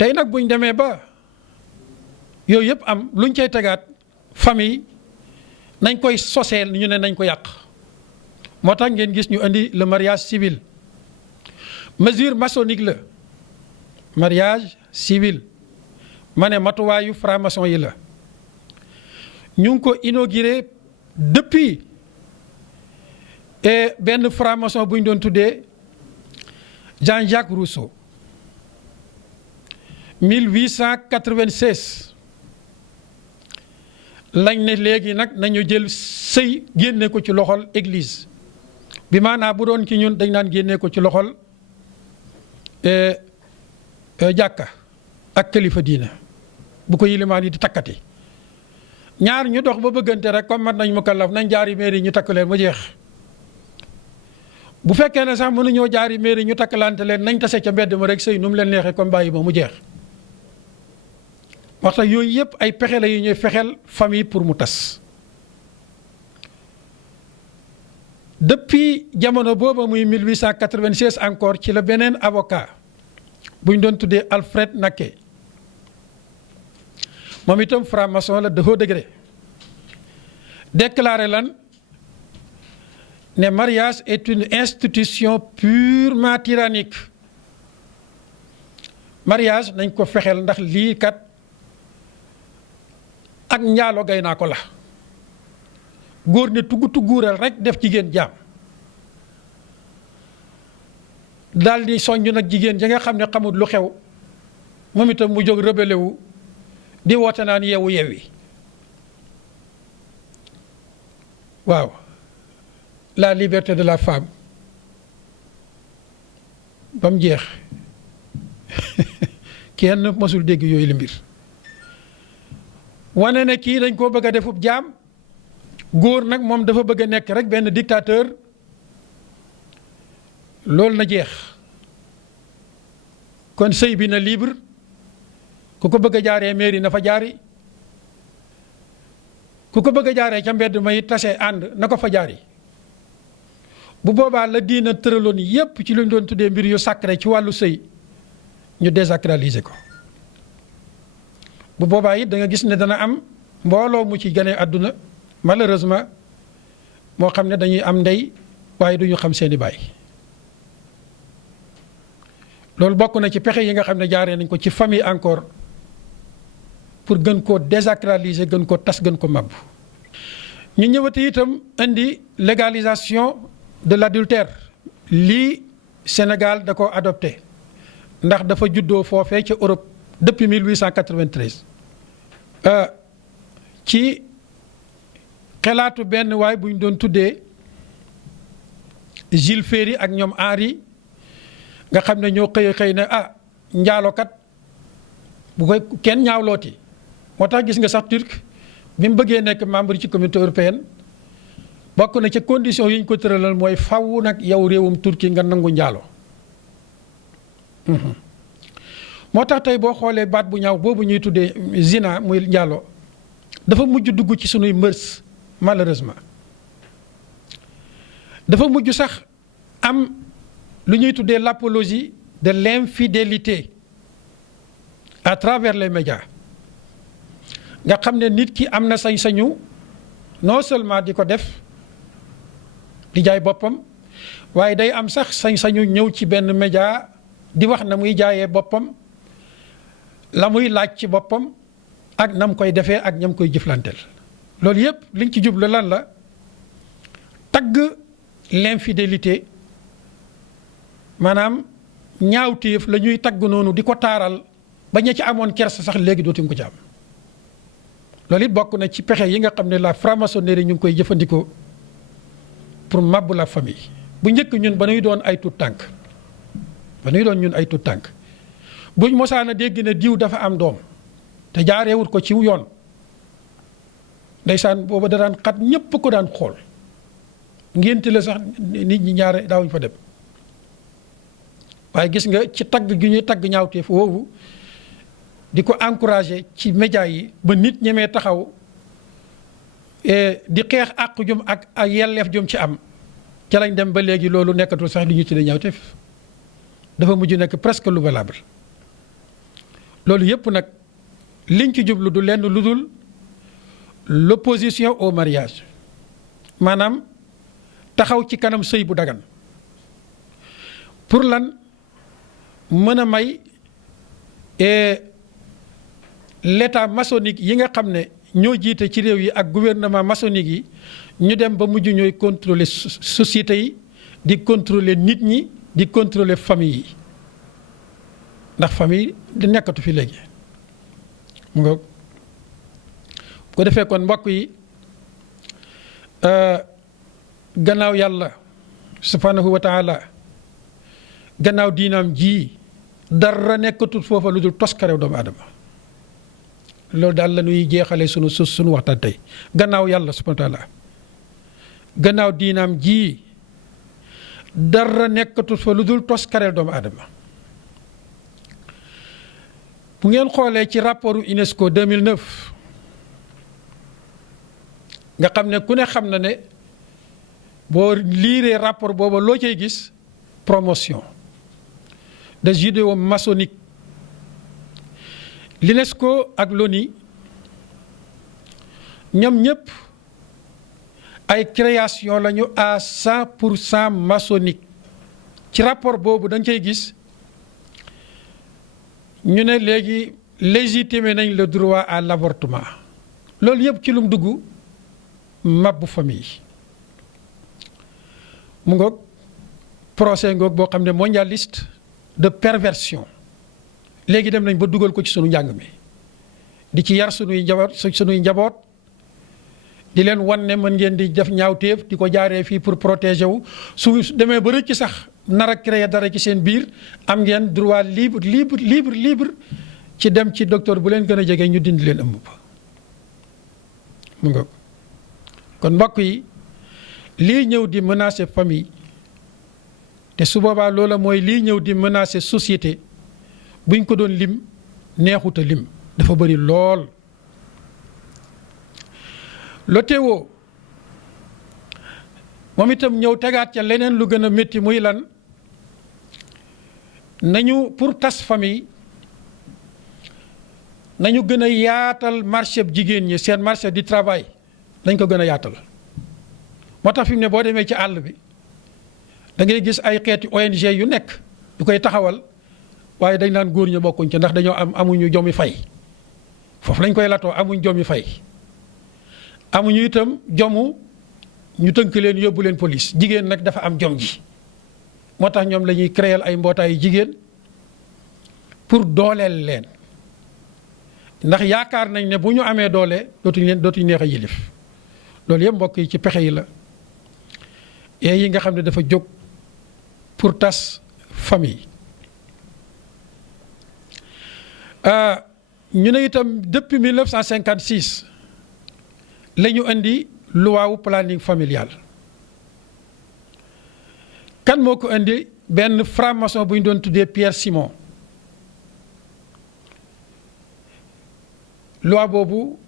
tey nag buñ demee ba yooyu yëpp am luñ cay tegaat famille nañ koy soseel ñu ne nañ ko yàq moo tax ngeen gis ñu indi le mariage civil mesure maçonnique la mariage civil ma ne matuwaayu franc-maçon yi la ñu ngi ko inauguré depuis benn franc-maçon bu ñu doon tuddee Jean-Jacques Rousseau 1896 lañ ne léegi nag nañu jël sëy génne ko ci loxol église bi maanaam bu doon ci ñun dañ naan génne ko ci loxol jàkka ak kilifa diina bu ko yilimaan yi di takkati ñaar ñu dox ba bëggante rek comme mat nañ mukallaf nañ jaari mairie ñu takk leen mu jeex bu fekkee ne sax mënuñoo jaari mairie ñu takkalante leen nañ tase ca mbedd ma rek sëy nu mu leen neexee comme bàyyi ba mu jeex waxta yooyu yëpp ay pexe la yu ñuy fexeel famille pour mu tas depuis jamono booba muy 1896 encore ci la beneen avocat bu ñu doon tuddee Alfred Naquet moom itam franc-maçon la de haut degré déclaré lan ne mariage est une institution purement tyrannique mariage nañ ko fexeel ndax lii kat ak njaalo gay naa ko la góor ne tugguural rek def jigéen jaam daal di soññ nag jigéen ja nga xam ne xamul lu xew moom itam mu jóg rebelle wu di woote naan yeewu yeewi waaw la liberté de la femme ba mu jeex kenn mësul dégg yooyu li mbir wane ne kii dañ koo bëgg a defub jaam góor nag moom dafa bëgg a nekk rek benn dictateur loolu na jeex kon sëy bi na libre ku ko bëgg a jaaree mairie na fa jaari ku ko bëgg a jaaree ca mbedd may tase ànd na ko fa jaari bu boobaa la diina tëraloon yépp ci lu ñu doon tuddee mbir yu sacré ci wàllu sëy ñu désacraliser ko bu boobaa it da nga gis ne dana am mbooloo mu ci gane àdduna malheureusement moo xam ne dañuy am ndey waaye duñu xam seeni baay loolu bokk na ci pexe yi nga xam ne jaaree nañ ko ci famille encore pour gën koo désacraliser gën ko tas gën ko màbb ñu ñëwati itam indi légalisation de l'adultère lii Sénégal da ko adopté ndax dafa juddoo foofee ca Europe depuis 1893 ci xelaatu benn waay bu ñu doon tuddee Jules Ferry ak ñoom Henri nga xam ne ñoo xëy ne njaalokat bu koy kenn ñaawlooti moo tax gis nga sax turc bi mu bëggee nekk membre ci communauté européenne bokk na ca condition yi ñu ko tëralal mooy faw nag yow réewum turki nga nangu njaalo moo tax tey boo xoolee baat bu ñaaw boobu ñuy tuddee zina muy njaalo dafa mujj dugg ci sunuy mërs malheureusement dafa mujj sax am lu ñuy tuddee l'apologie de l'infidélité à travers les médias nga xam ne nit ki am na sañ-sañu non seulement di ko def di jaay boppam waaye day am sax sañ-sañu ñëw ci benn média di wax na muy jaayee boppam la muy laaj ci boppam ak nam koy defee ak ñam koy jëflanteel loolu yépp liñ ci jublu lan la tagg l'infidélité maanaam ñaawteef la ñuy tagg noonu di ko taaral ba ña ci amoon kersa sax léegi dootuñ ko ci am loolu it bokk na ci pexe yi nga xam ne la franc-maçonnerie ñu ngi koy jëfandikoo pour màbb la famille bu njëkk ñun ba nuy doon ay tuut tànk buñ mosaana dégg ne diw dafa am doom te jaareewut ko ciw yoon ndeysaan booba da daan xat ñépp ko daan xool ngénte la sax nit ñi ñaare daawuñ fa dem waaye gis nga ci tagg gi ñuy tagg ñaawteef woowu di ko encourager ci média yi ba nit ñemee taxaw di xeex àq jum ak yelleef jum ci am ca lañ dem ba léegi loolu nekkatul sax li ñu tuddee ñaawteef dafa mujj nekk presque lu valable loolu yépp nag liñ ci jublu du lenn lu dul l'opposition au mariage maanaam taxaw ci kanam sëy bu dagan pour lan mën a may l'état maçonnique yi nga xam ne ñoo jiite ci réew yi ak gouvernement maçonnique yi ñu dem ba mujj ñooy contrôler société yi di contrôler nit ñi di contrôler famille yi ndax famille di nekkatu fi léegi mu nga ko defee kon mbokk yi gannaaw yàlla subhanahu wa taala gannaaw diinaam ji dara nekkatut foofa lu dul toskarew doomu aadama loolu daal la ñuy jeexale sunu waxtaan tey gannaaw yàlla subhanahu wa taala gannaaw diinaam ji dara nekkatut fa lu dul toskareel doomu aadama bu ngeen xoolee ci rapportu UNESCO 2009 nga xam ne ku ne xam na ne boo liiree rapport booba loo cay gis promotion de judéo-maçonnique l'UNESCO ak l'ONU ñoom ñëpp ay création lañu à 100% maçonnique ci rapport boobu dañ cay gis ñu ne léegi légitimer nañ le droit à l'avortement loolu yëpp ci lum dugg mabbu famille mu ngoog procès ngoog boo xam ne mondialiste de perversion léegi dem nañ ba dugal ko ci sunu njàng mi di ci yar sunuy njaboot di leen wan ne mën ngeen di def ñaawteef di ko jaaree fii pour protéger wu su demee ba rëcc sax nar a créer dara ci seen biir am ngeen droit libre ci dem ci docteur bu leen gën a jege ñu dindi leen ëmb ba mu nga kon mbokk yi lii ñëw di menacer famille te su boobaa loola mooy lii ñëw di menacer société buñ ko doon lim neexuta lim dafa bëri lool L'OTEO moom itam ñëw tegaat ca leneen lu gën a métti muy lan nañu pour tas famille nañu gën a yaatal marché jigéen ñi seen marché du travail nañ ko gën a yaatal moo tax fi mu ne boo demee ci àll bi da ngay gis ay xeeti ONG yu nekk yu koy taxawal waaye dañ naan góor ñi bokkuñ ci ndax dañoo amuñu jomi fay foofu lañ koy latoo amuñ jomi fay amuñu itam jomu ñu tënk leen yóbbu leen police jigéen nag dafa am jom ji moo tax ñoom la ñuy créer ay mbootaayu jigéen pour dooleel leen ndax yaakaar nañ ne bu ñu amee doole dootuñ neex a yilif loolu yëpp mbokk yi ci pexe yi la yi nga xam ne dafa jóg pour tas famille ñu ne itam depuis 1956 la ñu indi luwaawu planning familial kan moo ko indi benn franc-maçon bu ñu doon tuddee Pierre Simon loi boobu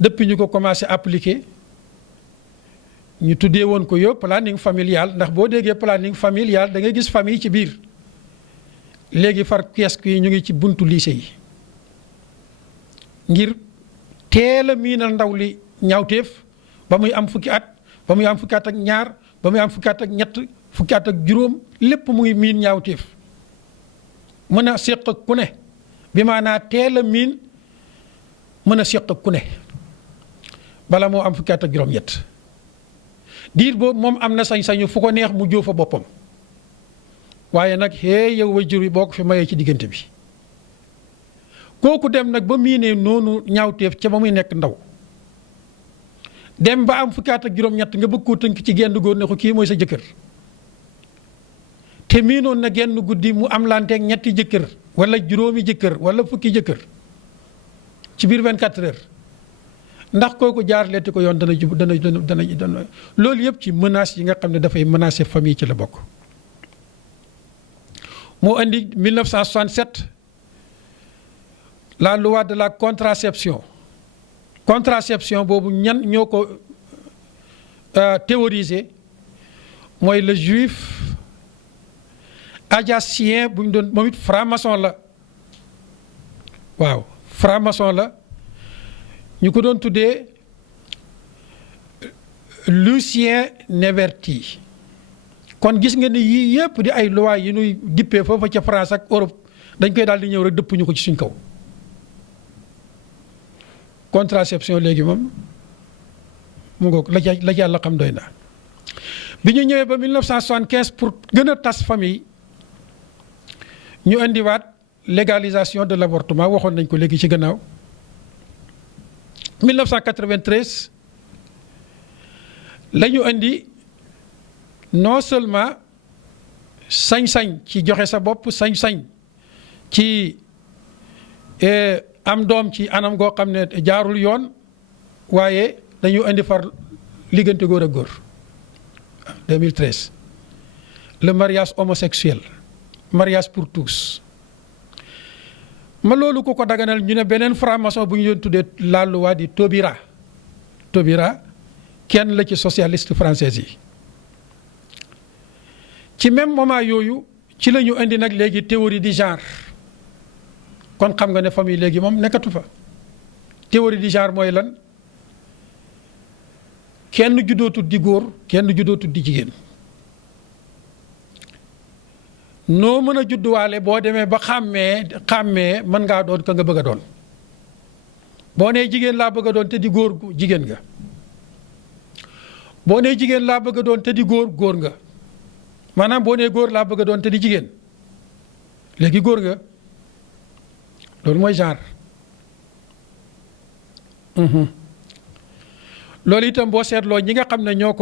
depuis ñu ko commencé appliquer ñu tuddee woon ko yo planning familial ndax boo déggee planning familial da ngay gis famille ci biir léegi far kiosque yi ñu ngi ci buntu lycée yi ngir teel a miinal ndaw li ñaawteef ba muy am fukki at ba muy am fukki at ak ñaar ba muy am fukki at ak ñett fukki at ak juróom lépp mu ngi miin ñaawteef mën a séq ak ku ne bi maanaa teel a miin mën a séq ak ku ne bala moo am fukki at ak juróom-ñett diir boobu moom am na sañ-sañu fu ko neex mu jóo fa boppam waaye nag yow waajur wi boo ko fi mayee ci diggante bi kooku dem nag ba miinee noonu ñaawteef ca ba muy nekk ndaw dem ba am fukki at ak juróom-ñett nga bëgg koo tënk ci genn góor ne ko kii mooy sa jëkkër te miinoon na genn guddi mu am lanteeg ñetti jëkkër wala juróomi jëkkër wala fukki jëkkër ci biir 24 heures ndax kooku jaar leeti ko yoon dana loolu yëpp ci menace yi nga xam ne dafay menacer famille ci la bokk. moo indi 1967 la loi de la contraception boobu ñan ñoo ko théorisé mooy le juif Ajacien bu ñu doon moom it franc-maçon la waaw franc-maçon la ñu ko doon tuddee Lucien Néverty. kon gis nga ni yii yëpp di ay loi yi ñuy dippee foofa ca France ak Europe dañ koy daal di ñëw rek dëpp ñu ko ci suñ kaw. contraception léegi moom mu ngoog la ca yàlla xam doy na. bi ñu ñëwee ba 1975 pour gën a tas famille ñu indiwaat légalisation de l'avortement waxoon nañ ko léegi ci gannaaw. 1993 la ñu indi non seulement sañ-sañ ci joxe sa bopp sañ-sañ ci am doom ci anam goo xam ne jaarul yoon waaye dañu indi far liggante góor ak góor 2013 le mariage homosexuel mariage pour tous ma loolu ku ko daganal ñu ne beneen franc-maçon bu ñu doon tuddee la loi di Taubira kenn la ci socialiste français yi ci même moment yooyu ci la ñu indi nag léegi théorie du genre kon xam nga ne famille léegi moom nekkatu fa théorie du genre mooy lan kenn juddootul di góor kenn juddootul di jigéen noo mën a judduwaale boo demee ba xàmmee mën ngaa doon ka nga bëgg a doon boo nee jigéen laa bëgg a doon te di góor jigéen nga boo nee jigéen laa bëgg a doon te di góor góor nga maanaam boo nee góor laa bëgg a doon te di jigéen léegi góor nga loolu mooy genre. loolu itam boo seetloo ñi nga xam ne ñoo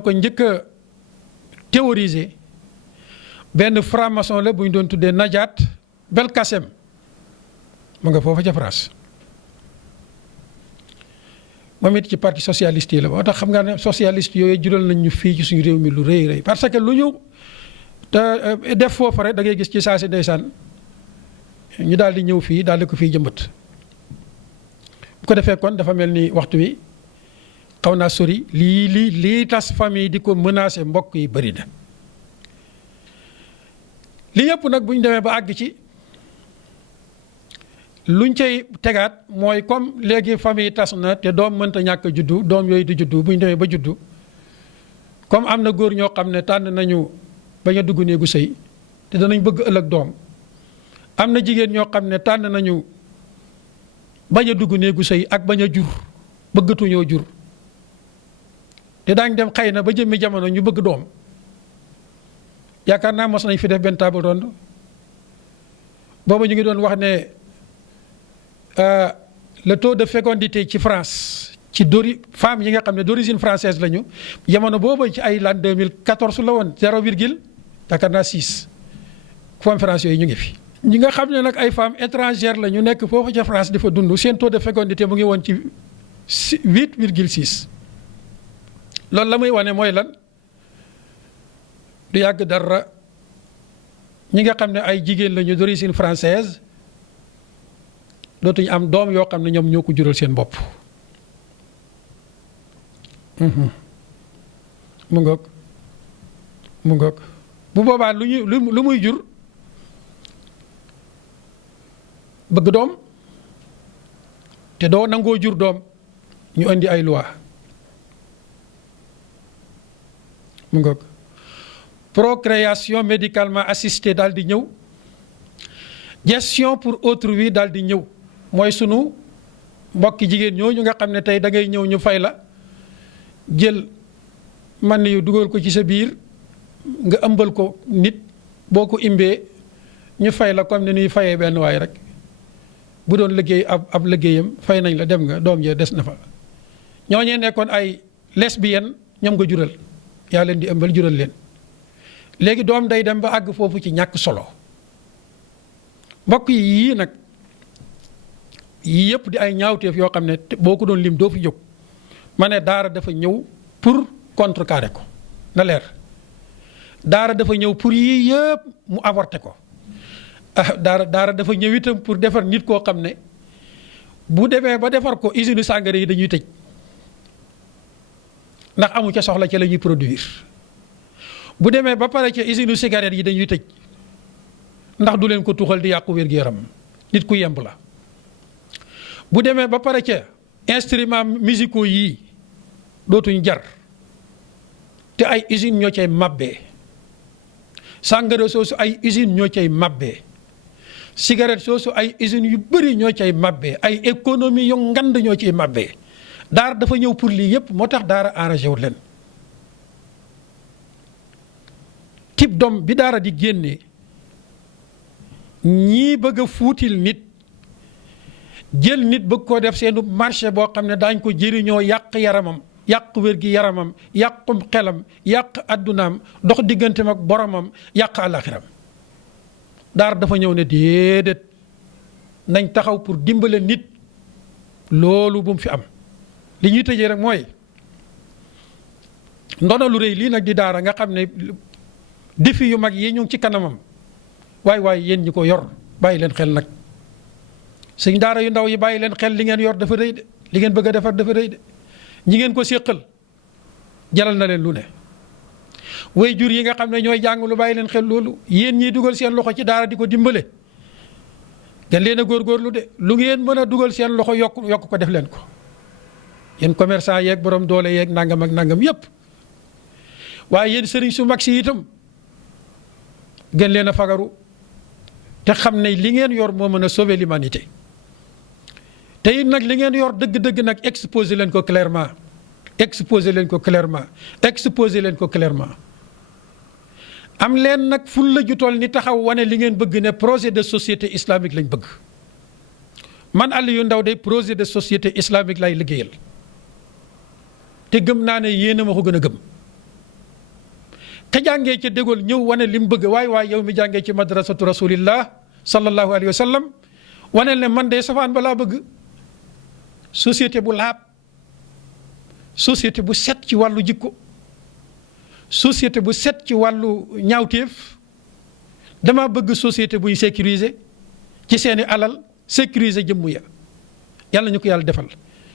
ko njëkk a théoriser benn franc-maçon la bu ñu doon tuddee Najat Belkacem mu nga foofa ca France moom it ci parti socialiste yi la moo tax xam nga ne socialiste yooyu jural nañ ñu fii ci suñu réew mi lu rëy rëy parce que lu ñu te def foofu rek da ngay gis ci saa si ndeysaan ñu daal di ñëw fii daal di ko fii jëmbat bu ko defee kon dafa mel ni waxtu wi xaw naa sori lii tas famille di ko menacer mbokk yi bëri na li yëpp nag bu ñu demee ba àgg ci luñ cay tegaat mooy comme léegi famille tas na te doom mënta ñàkk a juddu doom yooyu di juddu bu ñu demee ba juddu comme am na góor ñoo xam ne tànn nañu bañ a dugg néegu sëy te danañ bëgg ëllëg doom am na jigéen ñoo xam ne tànn nañu bañ a dugg néegu sëy ak bañ a jur bëggatuñoo jur te daañ dem xëy na ba jëmmi jamono ñu bëgg doom yaakaar naa mos nañ fi def benn table ronde booba ñu ngi doon wax ne le taux de fécondité ci France ci femmes yi nga xam ne d'origine française lañu jamono booba ci ay l'an 2014 la woon 0 virgule yaakaar naa 6 conférence yooyu ñu ngi fi. ñi nga xam ne nag ay femmes étrangères la ñu nekk foofu ca France dafa dund seen taux de fécondité mu ngi woon ci 8,6 loolu la muy wane mooy lan du yàgg dara ñi nga xam ne ay jigéen lañu d'origine française dootuñu am doom yoo xam ne ñoom ñoo ko jural seen bopp. mu ngoog bu boobaa lu muy jur bëgg doom te doo nangoo jur doom ñu indi ay loi mu ngoog procréation médicalement assistée daal di ñëw gestion pour autrui daal di ñëw mooy sunu mbokki jigéen ñooñu nga xam ne tey da ngay ñëw ñu fay la jël man yu dugal ko ci sa biir nga ëmbal ko nit boo ko imbee ñu fay la comme ni ñuy fayee benn waay rek bu doon liggéey ab liggéeyam fay nañ la dem nga doom jee des na fa ñooñee nekkoon ay lesbienne ñoom nga jural yaa leen di ëmbal jural leen léegi doom day dem ba àgg foofu ci ñàkk solo mbokk yi yii nag yii yëpp di ay ñaawteef yoo xam ne boo ko doon lim doo fi jóg ma ne daara dafa ñëw pour contrecarrer ko na leer daara dafa ñëw pour yii yëpp mu avorter ko daara dafa ñëw itam pour defar nit koo xam ne bu demee ba defar ko usine sàngara yi dañuy tëj ndax amu ca soxla ca la ñuy produire bu demee ba pare ca usine cigarette yi dañuy tëj ndax du leen ko tuxal di yàqu wér-gu-yaram nit ku yemb la bu demee ba pare ca instruments musicaux yii dootuñ jar te ay usines ñoo cay mabbee sàngara soosu ay usines ñoo cay mabbee cigarette soosu ay usines yu bëri ñoo cay mabbee ay économie yu ngand ñoo ciy mabbee daara dafa ñëw pour lii yépp moo tax daara arrangé wul leen type d'homme bi daara di génnee ñii bëgg a fuutil nit jël nit bëgg koo def seenu marché boo xam ne daañ ko jëriñoo yàq yaramam yàq wér-gi yaramam yàqum xelam yàq addunaam dox digganteem ak boromam yàq àlaxiram daara dafa ñëw ne déedéet nañ taxaw pour dimbale nit loolu bu mu fi am li ñuy tëjee rek mooy ndono lu rëy lii nag di daara nga xam ne défi yu mag yi ñu ngi ci kanamam waay yéen ñi ko yor bàyyi leen xel nag suñ daara yu ndaw yi bàyyi leen xel li ngeen yor dafa rëy de li ngeen bëgg a defar dafa rëy de ñi ngeen ko séqal jaral na leen lu ne way jur yi nga xam ne ñooy jàng lu bàyyi leen xel loolu yéen ñiy dugal seen loxo ci daara di ko dimbale gën leen a góorgóorlu de lu ngeen mën a dugal seen loxo yokk ko def leen ko yéen commerçant yeeg borom doole yeeg nangam ak nangam yépp waaye yéen sëriñ su mag si itam gën leen a fagaru te xam ne li ngeen yor moo mën a sauver l'humanité te it nag li ngeen yor dëgg-dëgg nag exposé leen ko clairement exposé leen ko clairement exposé leen ko clairement am leen nag ful la ju toll ni taxaw wane li ngeen bëgg ne projet de société islamique lañ bëgg man Aliou Ndao de projet de société islamique lay liggéeyal te gëm naa ne yéen a ma ko gën a gëm ka jàngee ca dégool ñëw wane li mu bëgg waay yow mi jàngee ci madrasatu rasulillah sallallahu alayhi wa sallam wane ne man de safaan ba laa bëgg société bu laab société bu set ci wàllu jikko société bu set ci wàllu ñaawteef dama bëgg société buy sécuriser ci seeni alal sécuriser jëmm ya yàlla ñu ko yàlla defal